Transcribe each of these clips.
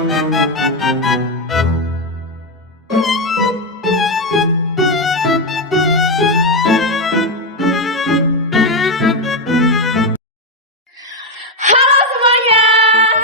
Halo semuanya,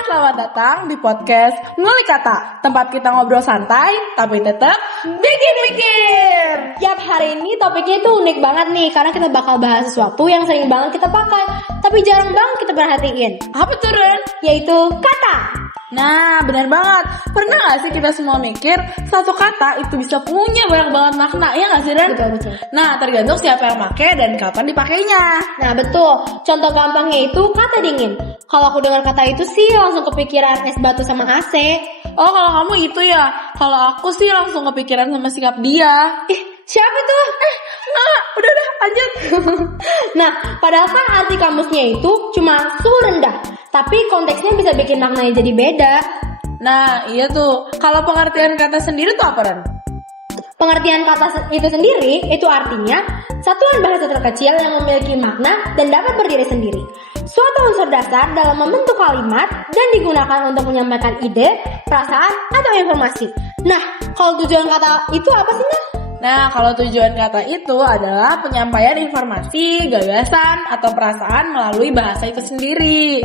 selamat datang di podcast Ngulik Kata, tempat kita ngobrol santai tapi tetap bikin mikir. Yap, hari ini topiknya itu unik banget nih, karena kita bakal bahas sesuatu yang sering banget kita pakai, tapi jarang banget kita perhatiin. Apa tuh, Ren? Yaitu kata. Nah, benar banget. Pernah gak sih kita semua mikir satu kata itu bisa punya banyak banget makna, ya gak sih, Ren? Betul. Nah, tergantung siapa yang pakai dan kapan dipakainya. Nah betul, contoh gampangnya itu kata dingin. Kalau aku dengar kata itu sih langsung kepikiran es batu sama AC. Oh, kalau kamu itu ya. Kalau aku sih langsung kepikiran sama sikap dia. Ih, siapa tuh? Nggak, udah lanjut. Nah, padahal kan arti kamusnya itu cuma suhu rendah, tapi konteksnya bisa bikin maknanya jadi beda. Nah, iya tuh. Kalau pengertian kata sendiri tuh apa, Ren? Pengertian kata itu sendiri itu artinya satuan bahasa terkecil yang memiliki makna dan dapat berdiri sendiri. Suatu unsur dasar dalam membentuk kalimat dan digunakan untuk menyampaikan ide, perasaan, atau informasi. Nah, kalau tujuan kata itu apa sih, Nah? Nah, kalau tujuan kata itu adalah penyampaian informasi, gagasan, atau perasaan melalui bahasa itu sendiri.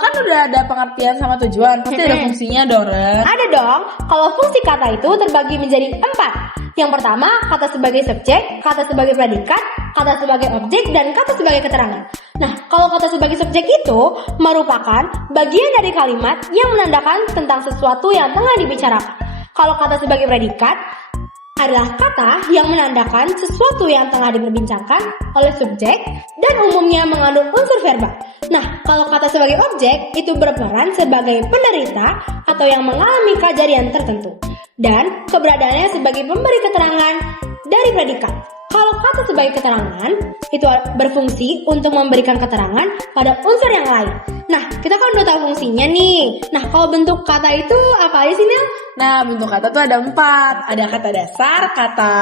Kan udah ada pengertian sama tujuan, pasti ada fungsinya dong, Ren. Ada dong, kalau fungsi kata itu terbagi menjadi 4. Yang pertama, kata sebagai subjek, kata sebagai predikat, kata sebagai objek, dan kata sebagai keterangan. Nah, kalau kata sebagai subjek itu merupakan bagian dari kalimat yang menandakan tentang sesuatu yang tengah dibicarakan. Kalau kata sebagai predikat adalah kata yang menandakan sesuatu yang tengah diperbincangkan oleh subjek dan umumnya mengandung unsur verbal. Nah, kalau kata sebagai objek itu berperan sebagai penderita atau yang mengalami kejadian tertentu dan keberadaannya sebagai pemberi keterangan dari predikat. Kalau kata sebagai keterangan itu berfungsi untuk memberikan keterangan pada unsur yang lain. Nah, kita kan udah tahu fungsinya nih. Nah, kalau bentuk kata itu apa aja sih, Nel? Nah, bentuk kata tuh ada 4. Ada kata dasar, kata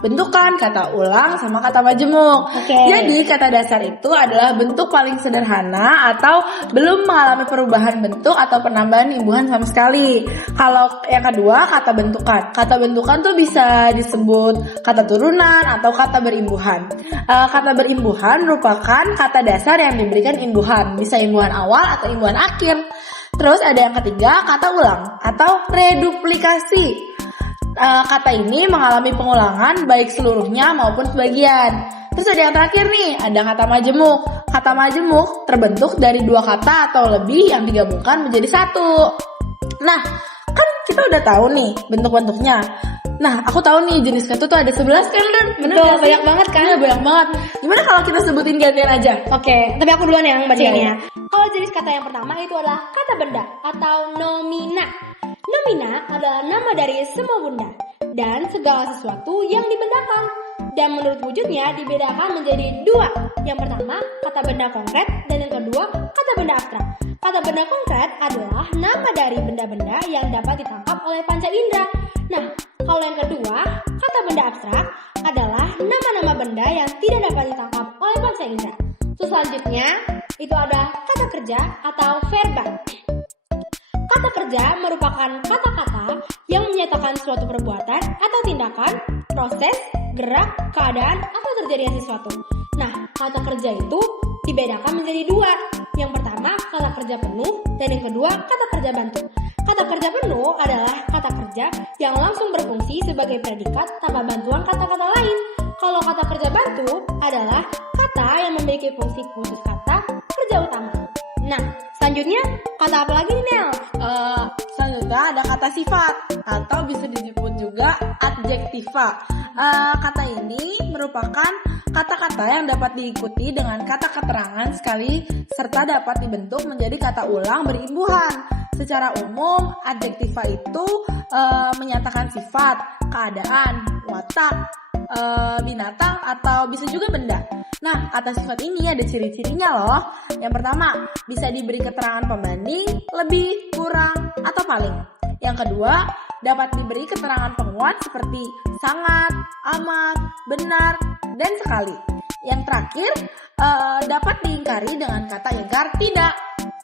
bentukan, kata ulang, sama kata majemuk. Oke. Jadi, kata dasar itu adalah bentuk paling sederhana atau belum mengalami perubahan bentuk atau penambahan imbuhan sama sekali. Kalau yang kedua, kata bentukan. Kata bentukan tuh bisa disebut kata turunan atau kata berimbuhan. Kata berimbuhan merupakan kata dasar yang diberikan imbuhan. Bisa imbuhan awal atau imbuhan akhir. Terus ada yang ketiga, kata ulang atau reduplikasi. Kata ini mengalami pengulangan baik seluruhnya maupun sebagian. Terus ada yang terakhir nih, ada kata majemuk. Kata majemuk terbentuk dari 2 kata atau lebih yang digabungkan menjadi satu. Nah, kan kita udah tahu nih bentuk-bentuknya. Nah, aku tahu nih jenis kata tuh ada 11 kan, Ren? Bener Betul, gak sih? banyak banget kan? Iya, banyak banget. Gimana kalau kita sebutin gantian aja? Oke, tapi aku duluan yang bacainnya. Iya. Kalau jenis kata yang pertama itu adalah kata benda atau nomina. Nomina adalah nama dari semua benda dan segala sesuatu yang dibendakan. Dan menurut wujudnya dibedakan menjadi 2. Yang pertama, kata benda konkret, dan yang kedua, kata benda abstrak. Kata benda konkret adalah nama dari benda-benda yang dapat ditangkap oleh panca indera. Nah, kalau yang kedua, kata benda abstrak adalah nama-nama benda yang tidak dapat ditangkap oleh panca indera. Terus selanjutnya, itu ada kata kerja atau verba. Kata kerja merupakan kata-kata yang menyatakan suatu perbuatan atau tindakan, proses, gerak, keadaan, atau terjadinya sesuatu. Nah, kata kerja itu dibedakan menjadi 2. Yang pertama, kata kerja penuh, dan yang kedua, kata kerja bantu. Kata kerja penuh adalah kata kerja yang langsung berfungsi sebagai predikat tanpa bantuan kata-kata lain. Kalau kata kerja bantu adalah kata yang memiliki fungsi khusus kata kerja utama. Nah, selanjutnya kata apa lagi nih, Nel? Selanjutnya ada kata sifat atau bisa disebut juga adjektiva. Kata ini merupakan kata-kata yang dapat diikuti dengan kata keterangan sekali serta dapat dibentuk menjadi kata ulang berimbuhan. Secara umum, adjektiva itu menyatakan sifat, keadaan, watak, binatang, atau bisa juga benda. Nah, kata sifat ini ada ciri-cirinya loh. Yang pertama, bisa diberi keterangan pembanding, lebih, kurang, atau paling. Yang kedua, dapat diberi keterangan penguat seperti sangat, amat, benar, dan sekali. Yang terakhir, dapat diingkari dengan kata ingkar tidak.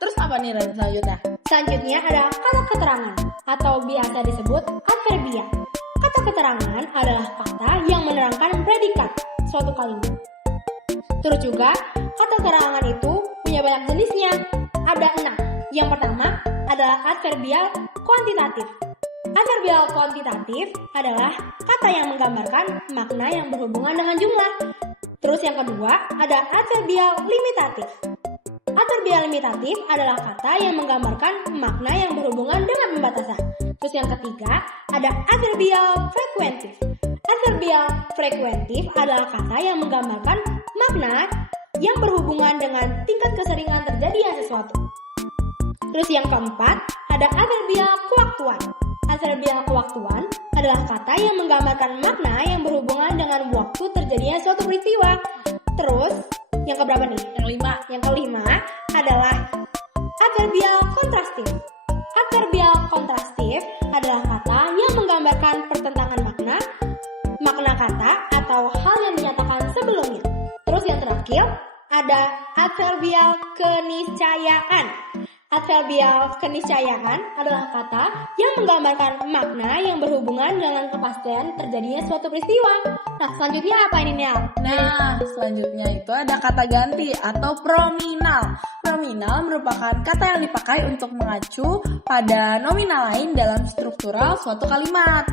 Terus apa nih Ren selanjutnya? Selanjutnya ada kata keterangan atau biasa disebut adverbial. Kata keterangan adalah kata yang menerangkan predikat suatu kalimat. Terus juga kata keterangan itu punya banyak jenisnya. Ada 6. Yang pertama adalah adverbial kuantitatif. Adverbial kuantitatif adalah kata yang menggambarkan makna yang berhubungan dengan jumlah. Terus yang kedua ada adverbial limitatif. Adverbial limitatif adalah kata yang menggambarkan makna yang berhubungan dengan pembatasan. Terus yang ketiga ada adverbial frekuentif. Adverbial frekuentif adalah kata yang menggambarkan makna yang berhubungan dengan tingkat keseringan terjadinya sesuatu. Terus yang keempat ada adverbial kewaktuan. Adverbial kewaktuan adalah kata yang menggambarkan makna yang berhubungan dengan waktu terjadinya suatu peristiwa. Terus yang keberapa nih? Yang kelima adalah adverbial kontrastif. Adverbial kontrastif adalah kata yang menggambarkan pertentangan makna kata atau hal yang dinyatakan sebelumnya. Terus yang terakhir ada adverbial keniscayaan. Adverbial keniscayaan adalah kata yang menggambarkan makna yang berhubungan dengan kepastian terjadinya suatu peristiwa. Nah, selanjutnya apa ini, Nial? Nah, selanjutnya itu ada kata ganti atau prominal. Prominal merupakan kata yang dipakai untuk mengacu pada nominal lain dalam struktural suatu kalimat.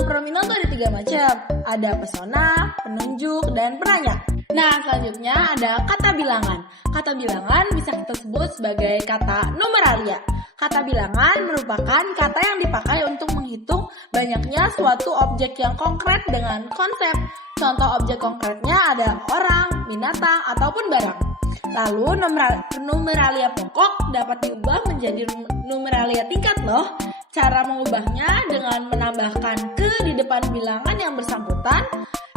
Prominal itu ada 3 macam. Ada persona, penunjuk, dan penanya. Nah, selanjutnya ada kata bilangan. Kata bilangan bisa kita sebut sebagai kata numeralia. Kata bilangan merupakan kata yang dipakai untuk menghitung banyaknya suatu objek yang konkret dengan konsep. Contoh objek konkretnya ada orang, binatang, ataupun barang. Lalu numeralia pokok dapat diubah menjadi numeralia tingkat loh. Cara mengubahnya dengan menambahkan ke di depan bilangan yang bersangkutan.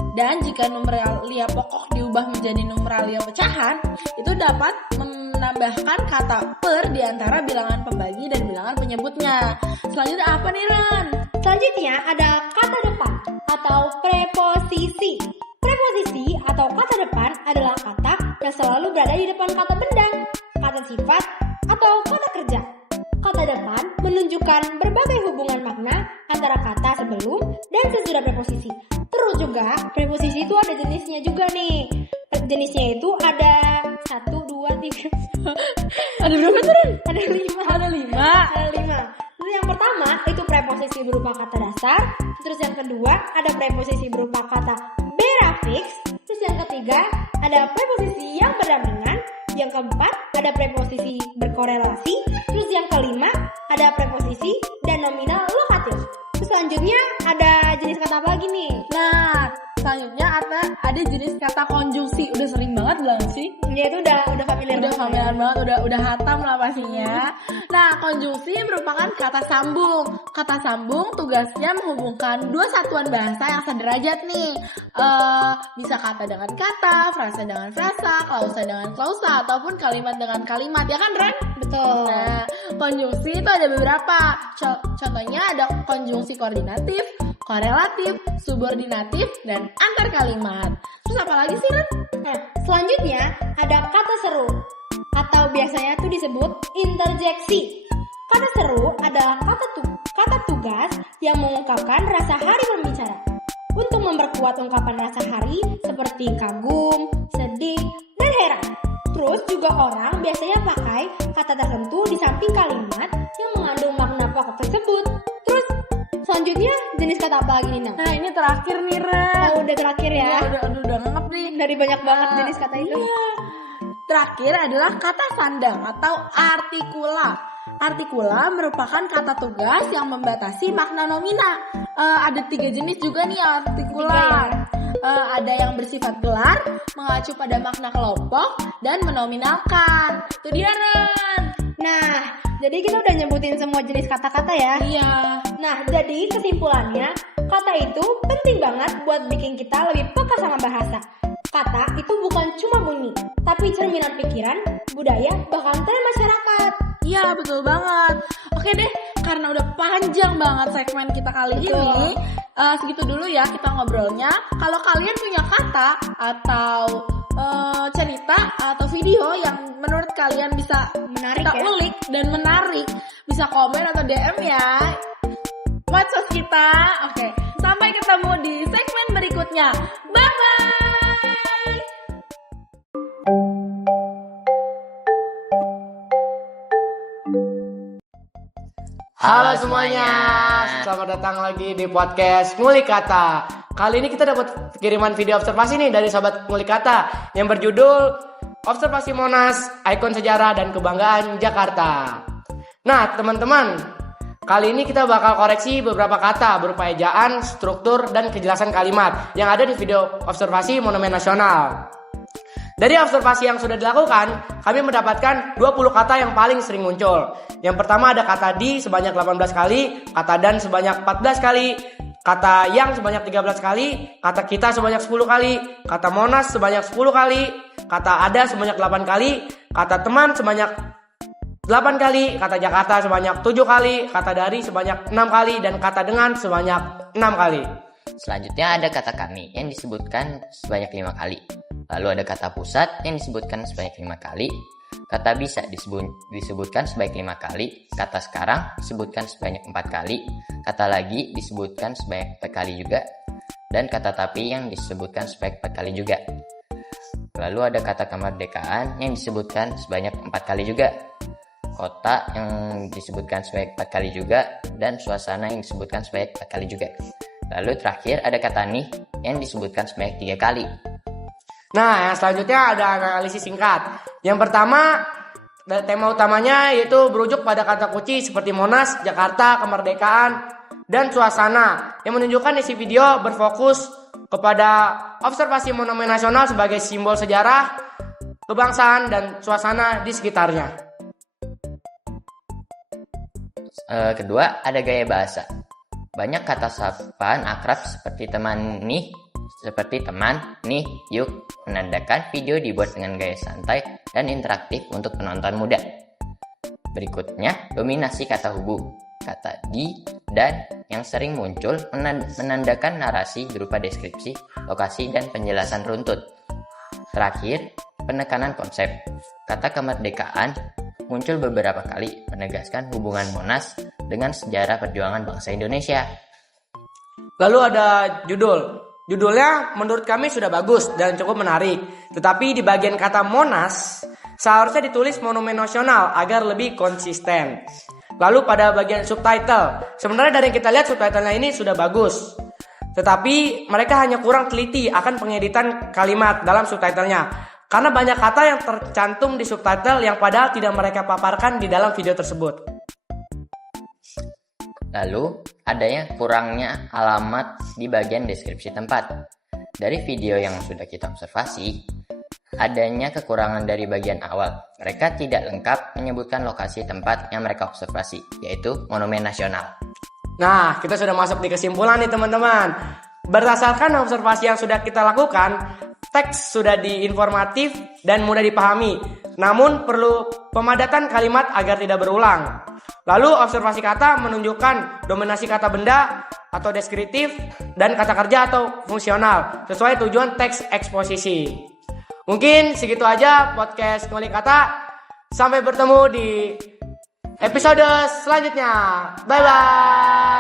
Dan jika numeralia pokok diubah menjadi numeralia pecahan, itu dapat menambahkan kata per di antara bilangan pembagi dan bilangan penyebutnya. Selanjutnya apa nih, Ren? Selanjutnya ada kata depan atau preposisi. Preposisi atau kata depan adalah kata yang selalu berada di depan kata benda, kata sifat, atau kata kerja. Kata depan menunjukkan berbagai hubungan makna antara kata sebelum dan sesudah preposisi. Terus juga preposisi itu ada jenisnya juga nih. Jenisnya itu ada 1, 2, 3. Ada berapa tuh, Ren? Ada 5. Ada 5. Ada 5. Terus yang pertama itu preposisi berupa kata dasar. Terus yang kedua ada preposisi berupa kata berafix. Terus yang ketiga ada preposisi yang berdampingan. Yang keempat ada preposisi berkorelasi. Terus yang kelima ada preposisi dan nominal lokatif. Terus selanjutnya ada jenis kata apa lagi nih? Nah, selanjutnya ada jenis kata konjungsi. Udah sering banget belum sih? Ya itu udah familiar banget, udah hatam lah pastinya. Nah, konjungsi merupakan kata sambung. Kata sambung tugasnya menghubungkan 2 satuan bahasa yang sederajat nih. Bisa kata dengan kata, frasa dengan frasa, klausa dengan klausa, ataupun kalimat dengan kalimat. Ya kan, Ren? Betul. Nah, konjungsi itu ada beberapa. Contohnya ada konjungsi koordinatif, korelatif, subordinatif, dan antar kalimat. Terus apa lagi sih, Ren? Nah, selanjutnya ada kata seru atau biasanya itu disebut interjeksi. Kata seru adalah kata tugas yang mengungkapkan rasa hari berbicara. Untuk memperkuat ungkapan rasa hari seperti kagum, sedih, dan heran. Terus juga orang biasanya pakai kata tertentu di samping kalimat yang mengandung makna pokok tersebut. Terus selanjutnya jenis kata apa lagi nih, Nang? Nah, ini terakhir nih, Ren. Oh, udah terakhir ya? Iya, udah ngep nih. Dari banyak banget jenis kata itu. Iya. Terakhir adalah kata sandang atau artikula. Artikula merupakan kata tugas yang membatasi makna nomina. Ada 3 jenis juga nih artikula. Ada yang bersifat gelar, mengacu pada makna kelompok, dan menominalkan. Itu dia, Ren. Nah, jadi kita udah nyebutin semua jenis kata-kata ya. Iya. Nah, jadi kesimpulannya, kata itu penting banget buat bikin kita lebih peka sama bahasa. Kata itu bukan cuma bunyi, tapi cerminan pikiran, budaya, bahkan tren masyarakat. Iya, betul banget. Oke deh, karena udah panjang banget segmen kita kali ini, segitu dulu ya kita ngobrolnya. Kalau kalian punya kata atau cerita atau video yang menurut kalian bisa Menarik kita ya? ulik dan menarik, bisa komen atau DM ya medsos kita. Oke, sampai ketemu di segmen berikutnya. Bye bye. Halo semuanya, selamat datang lagi di podcast Ngulik Kata. Kali ini kita dapat kiriman video observasi nih dari sahabat Ngulik Kata yang berjudul Observasi Monas, Ikon Sejarah dan Kebanggaan Jakarta. Nah teman-teman, kali ini kita bakal koreksi beberapa kata berupa ejaan, struktur, dan kejelasan kalimat yang ada di video observasi Monumen Nasional. Dari observasi yang sudah dilakukan, kami mendapatkan 20 kata yang paling sering muncul. Yang pertama ada kata di sebanyak 18 kali, kata dan sebanyak 14 kali, kata yang sebanyak 13 kali, kata kita sebanyak 10 kali, kata Monas sebanyak 10 kali, kata ada sebanyak 8 kali, kata teman sebanyak 8 kali, kata Jakarta sebanyak 7 kali, kata dari sebanyak 6 kali, dan kata dengan sebanyak 6 kali. Selanjutnya ada kata kami yang disebutkan sebanyak 5 kali. Lalu ada kata pusat yang disebutkan sebanyak 5 kali. Kata bisa disebutkan sebanyak 5 kali. Kata sekarang disebutkan sebanyak 4 kali. Kata lagi disebutkan sebanyak 4 kali juga. Dan kata tapi yang disebutkan sebanyak 4 kali juga. Lalu ada kata kemerdekaan yang disebutkan sebanyak 4 kali juga. Kota yang disebutkan sebanyak 4 kali juga. Dan suasana yang disebutkan sebanyak 4 kali juga. Lalu terakhir ada kata nih yang disebutkan sebanyak 3 kali. Nah, yang selanjutnya ada analisis singkat. Yang pertama, tema utamanya yaitu berujuk pada kata kunci seperti Monas, Jakarta, kemerdekaan, dan suasana. Yang menunjukkan isi video berfokus kepada observasi Monumen Nasional sebagai simbol sejarah, kebangsaan, dan suasana di sekitarnya. Kedua, ada gaya bahasa. Banyak kata sapaan akrab seperti teman, nih, yuk, menandakan video dibuat dengan gaya santai dan interaktif untuk penonton muda. Berikutnya, dominasi kata hubu, kata di, dan yang sering muncul menandakan narasi berupa deskripsi, lokasi, dan penjelasan runtut. Terakhir, penekanan konsep. Kata kemerdekaan muncul beberapa kali menegaskan hubungan Monas dengan sejarah perjuangan bangsa Indonesia. Lalu ada judul. Judulnya menurut kami sudah bagus dan cukup menarik. Tetapi di bagian kata Monas seharusnya ditulis Monumen Nasional agar lebih konsisten. Lalu pada bagian subtitle, sebenarnya dari yang kita lihat subtitlenya ini sudah bagus. Tetapi mereka hanya kurang teliti akan pengeditan kalimat dalam subtitlenya. Karena banyak kata yang tercantum di subtitle yang padahal tidak mereka paparkan di dalam video tersebut. Lalu, adanya kurangnya alamat di bagian deskripsi tempat. Dari video yang sudah kita observasi, adanya kekurangan dari bagian awal. Mereka tidak lengkap menyebutkan lokasi tempat yang mereka observasi, yaitu Monumen Nasional. Nah, kita sudah masuk di kesimpulan nih teman-teman. Berdasarkan observasi yang sudah kita lakukan, teks sudah diinformatif dan mudah dipahami. Namun perlu pemadatan kalimat agar tidak berulang. Lalu observasi kata menunjukkan dominasi kata benda atau deskriptif dan kata kerja atau fungsional sesuai tujuan teks eksposisi. Mungkin segitu aja podcast Ngulik Kata. Sampai bertemu di episode selanjutnya. Bye bye.